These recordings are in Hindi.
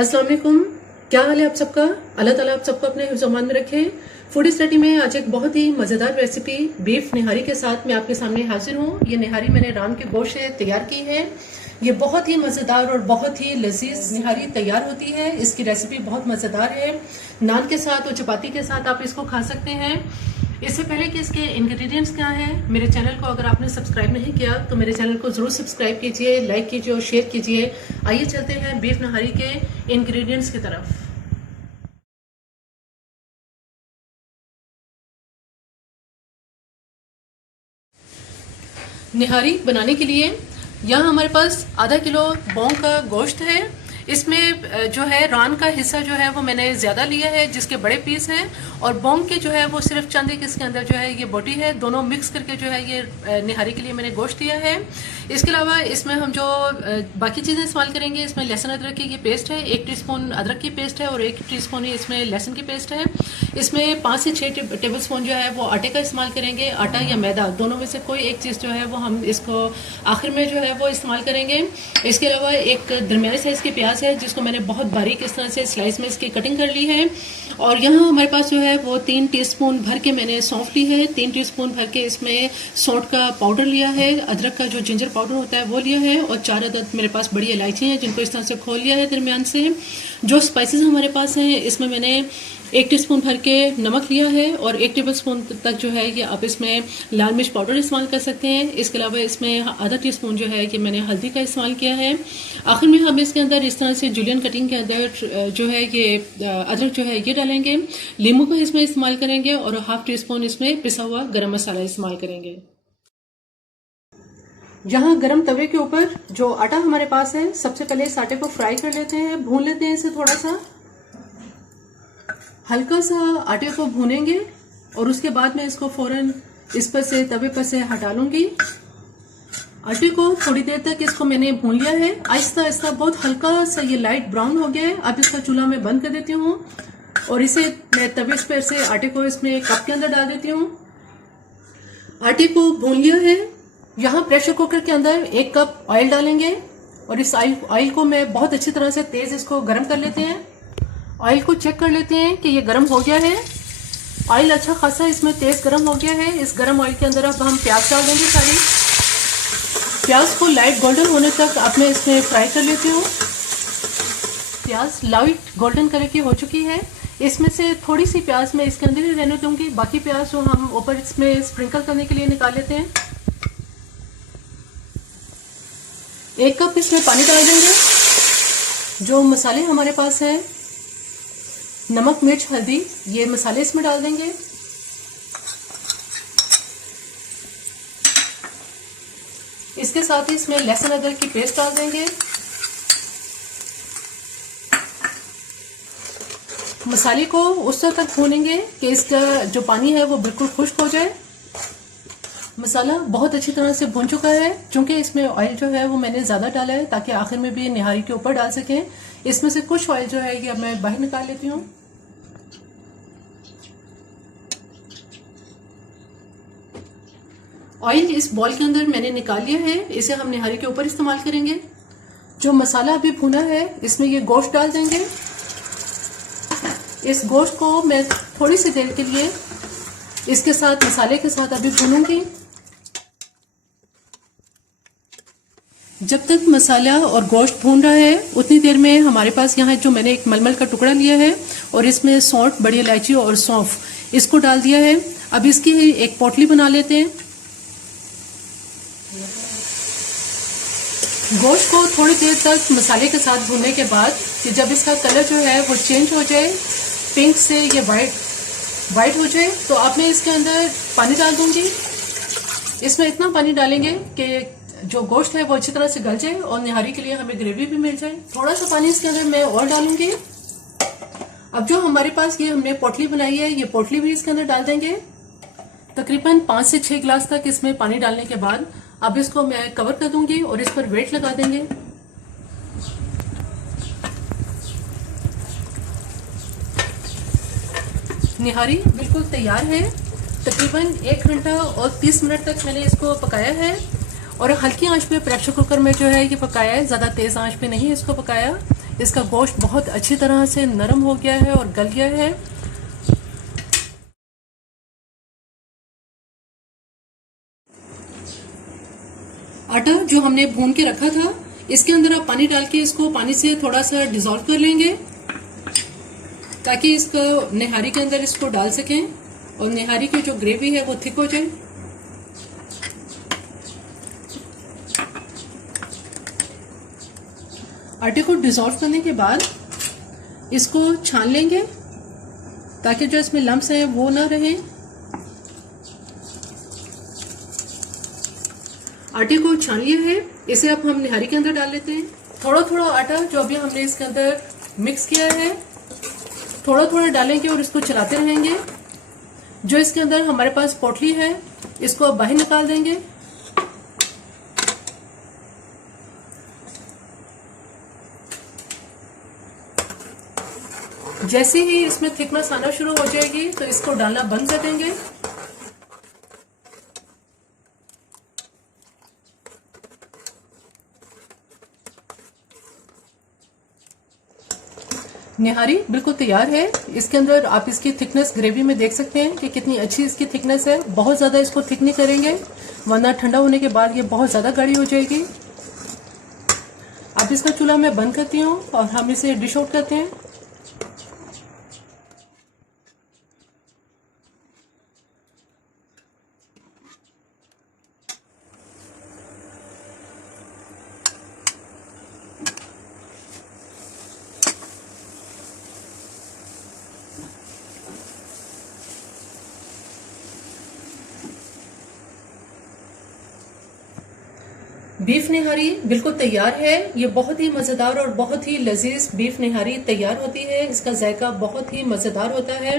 अस्सलाम वालेकुम। क्या हाल है आप सबका? अल्लाह ताला आप सबको अपने हिफ्ज़ अमान में रखे। फूडी स्टडी में आज एक बहुत ही मज़ेदार रेसिपी बीफ निहारी के साथ मैं आपके सामने हाजिर हूँ। ये निहारी मैंने रान के गोश्त से तैयार की है। ये बहुत ही मज़ेदार और बहुत ही लजीज निहारी तैयार होती है। इसकी रेसिपी बहुत मज़ेदार है। नान के साथ और चपाती के साथ आप इसको खा सकते हैं। इससे पहले कि इसके इंग्रेडिएंट्स क्या हैं, मेरे चैनल को अगर आपने सब्सक्राइब नहीं किया तो मेरे चैनल को ज़रूर सब्सक्राइब कीजिए, लाइक कीजिए और शेयर कीजिए। आइए चलते हैं बीफ नहारी के इंग्रेडिएंट्स की तरफ। निहारी बनाने के लिए यहाँ हमारे पास आधा किलो बोंग का गोश्त है। इसमें जो है रान का हिस्सा जो है वो मैंने ज़्यादा लिया है, जिसके बड़े पीस हैं, और बोंग के जो है वो सिर्फ चंद एक इसके अंदर जो है ये बोटी है। दोनों मिक्स करके जो है ये निहारी के लिए मैंने गोश्त दिया है। इसके अलावा इसमें हम जो बाकी चीज़ें इस्तेमाल करेंगे, इसमें लहसुन अदरक की ये पेस्ट है, 1 टीस्पून अदरक की पेस्ट है और 1 टीस्पून ही इसमें लहसुन की पेस्ट है। इसमें 5 से 6 टेबल स्पून जो है वो आटे का इस्तेमाल करेंगे, आटा या मैदा दोनों में से कोई एक चीज़ जो है वो हम इसको आखिर में जो है वो इस्तेमाल करेंगे। इसके अलावा एक दरमियाने साइज़ की प्याज है जिसको मैंने बहुत बारीक इस तरह से स्लाइस में इसकी कटिंग कर ली है। और यहाँ हमारे पास जो है वो 3 टीस्पून भर के मैंने सौंफ ली है, 3 टीस्पून भर के इसमें सौंठ का पाउडर लिया है, अदरक का जो जिंजर पाउडर होता है वो लिया है, और 4 अदद मेरे पास बड़ी इलायची हैं जिनको इस तरह से खोल लिया है दरमियान से। जो स्पाइसेस हमारे पास हैं इसमें मैंने 1 टीस्पून भर के नमक लिया है और 1 टेबल स्पून तक जो है ये आप इसमें लाल मिर्च पाउडर इस्तेमाल कर सकते हैं। इसके अलावा इसमें आधा टीस्पून जो है कि मैंने हल्दी का इस्तेमाल किया है। आखिर में हम इसके अंदर इस तरह से जूलियन कटिंग के अंदर जो है ये अदरक जो है ये डालेंगे, नींबू का इसमें इस्तेमाल करेंगे और हाफ टी स्पून इसमें पिसा हुआ गरम मसाला इस्तेमाल करेंगे। यहाँ गरम तवे के ऊपर जो आटा हमारे पास है, सबसे पहले इस आटे को फ्राई कर लेते हैं, भून लेते हैं इसे थोड़ा सा। हल्का सा आटे को भूनेंगे और उसके बाद मैं इसको फौरन इस पर से तवे पर से हटा लूंगी। आटे को थोड़ी देर तक इसको मैंने भून लिया है, आहिस्ता आहिस्ता बहुत हल्का सा ये लाइट ब्राउन हो गया है। अब इसका चूल्हा मैं बंद कर देती हूँ और इसे मैं तवे पर से आटे को इसमें कप के अंदर डाल देती हूँ। आटे को भून लिया है। यहाँ प्रेशर कुकर के अंदर 1 कप ऑयल डालेंगे और इस ऑयल को मैं बहुत अच्छी तरह से तेज इसको गर्म कर लेते हैं। ऑयल को चेक कर लेते हैं कि ये गर्म हो गया है। ऑयल अच्छा खासा इसमें तेज गर्म हो गया है। इस गर्म ऑयल के अंदर अब हम प्याज डाल देंगे सारी। प्याज को लाइट गोल्डन होने तक अब मैं इसमें फ्राई कर लेती हूँ। प्याज लाइट गोल्डन कलर की हो चुकी है। इसमें से थोड़ी सी प्याज मैं इसके अंदर ही रहने दूंगी, बाकी प्याज जो हम ऊपर इसमें स्प्रिंकल करने के लिए निकाल लेते हैं। 1 कप इसमें पानी डाल देंगे। जो मसाले हमारे पास हैं, नमक मिर्च हल्दी, ये मसाले इसमें डाल देंगे। इसके साथ ही इसमें लहसुन अदरक की पेस्ट डाल देंगे। मसाले को उस तरह तक भूनेंगे कि इसका जो पानी है वो बिल्कुल खुश्क हो जाए। मसाला बहुत अच्छी तरह से भून चुका है। चूंकि इसमें ऑयल जो है वो मैंने ज़्यादा डाला है ताकि आखिर में भी निहारी के ऊपर डाल सकें। इसमें से कुछ ऑयल जो है ये अब मैं बाहर निकाल लेती हूँ। ऑयल इस बॉल के अंदर मैंने निकाल लिया है, इसे हम निहारी के ऊपर इस्तेमाल करेंगे। जो मसाला अभी भुना है इसमें ये गोश्त डाल देंगे। इस गोश्त को मैं थोड़ी सी देर के लिए इसके साथ मसाले के साथ अभी भूनूंगी। जब तक मसाला और गोश्त भून रहा है उतनी देर में हमारे पास यहाँ जो मैंने एक मलमल का टुकड़ा लिया है और इसमें सौंठ, बड़ी इलायची और सौंफ इसको डाल दिया है। अब इसकी एक पोटली बना लेते हैं। गोश्त को थोड़ी देर तक मसाले के साथ भूनने के बाद कि जब इसका कलर जो है वो चेंज हो जाए, पिंक से ये वाइट हो जाए, तो अब मैं इसके अंदर पानी डाल दूंगी। इसमें इतना पानी डालेंगे कि जो गोश्त है वो अच्छी तरह से गल जाए और निहारी के लिए हमें ग्रेवी भी मिल जाए। थोड़ा सा पानी इसके अंदर मैं और डालूंगी। अब जो हमारे पास ये हमने पोटली बनाई है, ये पोटली भी इसके अंदर डाल देंगे। तकरीबन 5 से 6 गिलास तक इसमें पानी डालने के बाद अब इसको मैं कवर कर दूंगी और इस पर वेट लगा देंगे। निहारी बिल्कुल तैयार है। तकरीबन 1 घंटा और 30 मिनट तक मैंने इसको पकाया है और हल्की आंच पे प्रेशर कुकर में जो है ये पकाया है, ज़्यादा तेज़ आंच पे नहीं इसको पकाया। इसका गोश्त बहुत अच्छी तरह से नरम हो गया है और गल गया है। आटा जो हमने भून के रखा था, इसके अंदर आप पानी डाल के इसको पानी से थोड़ा सा डिसॉल्व कर लेंगे ताकि इसको निहारी के अंदर इसको डाल सकें और निहारी की जो ग्रेवी है वो थिक हो जाए। आटे को डिसॉल्व करने के बाद इसको छान लेंगे ताकि जो इसमें लम्स हैं वो ना रहे। आटे को छान लिया है, इसे अब हम निहारी के अंदर डाल लेते हैं। थोड़ा थोड़ा आटा जो अभी हमने इसके अंदर मिक्स किया है थोड़ा थोड़ा डालेंगे और इसको चलाते रहेंगे। जो इसके अंदर हमारे पास पोटली है इसको अब बाहर निकाल देंगे। जैसे ही इसमें थिकनेस आना शुरू हो जाएगी तो इसको डालना बंद कर देंगे। निहारी बिल्कुल तैयार है। इसके अंदर आप इसकी थिकनेस ग्रेवी में देख सकते हैं कि कितनी अच्छी इसकी थिकनेस है। बहुत ज़्यादा इसको थिक नहीं करेंगे वरना ठंडा होने के बाद ये बहुत ज़्यादा गाढ़ी हो जाएगी। अब इसका चूल्हा मैं बंद करती हूँ और हम इसे डिश आउट करते हैं। बीफ निहारी बिल्कुल तैयार है। ये बहुत ही मज़ेदार और बहुत ही लजीज बीफ निहारी तैयार होती है। इसका जायका बहुत ही मज़ेदार होता है।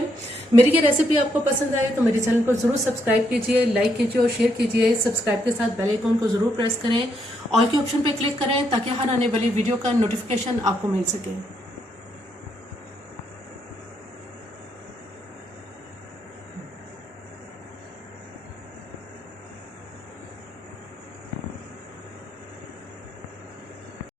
मेरी ये रेसिपी आपको पसंद आए तो मेरे चैनल को जरूर सब्सक्राइब कीजिए, लाइक कीजिए और शेयर कीजिए। सब्सक्राइब के साथ बेल आइकन को जरूर प्रेस करें, ऑल के ऑप्शन पे क्लिक करें ताकि हर आने वाली वीडियो का नोटिफिकेशन आपको मिल सके।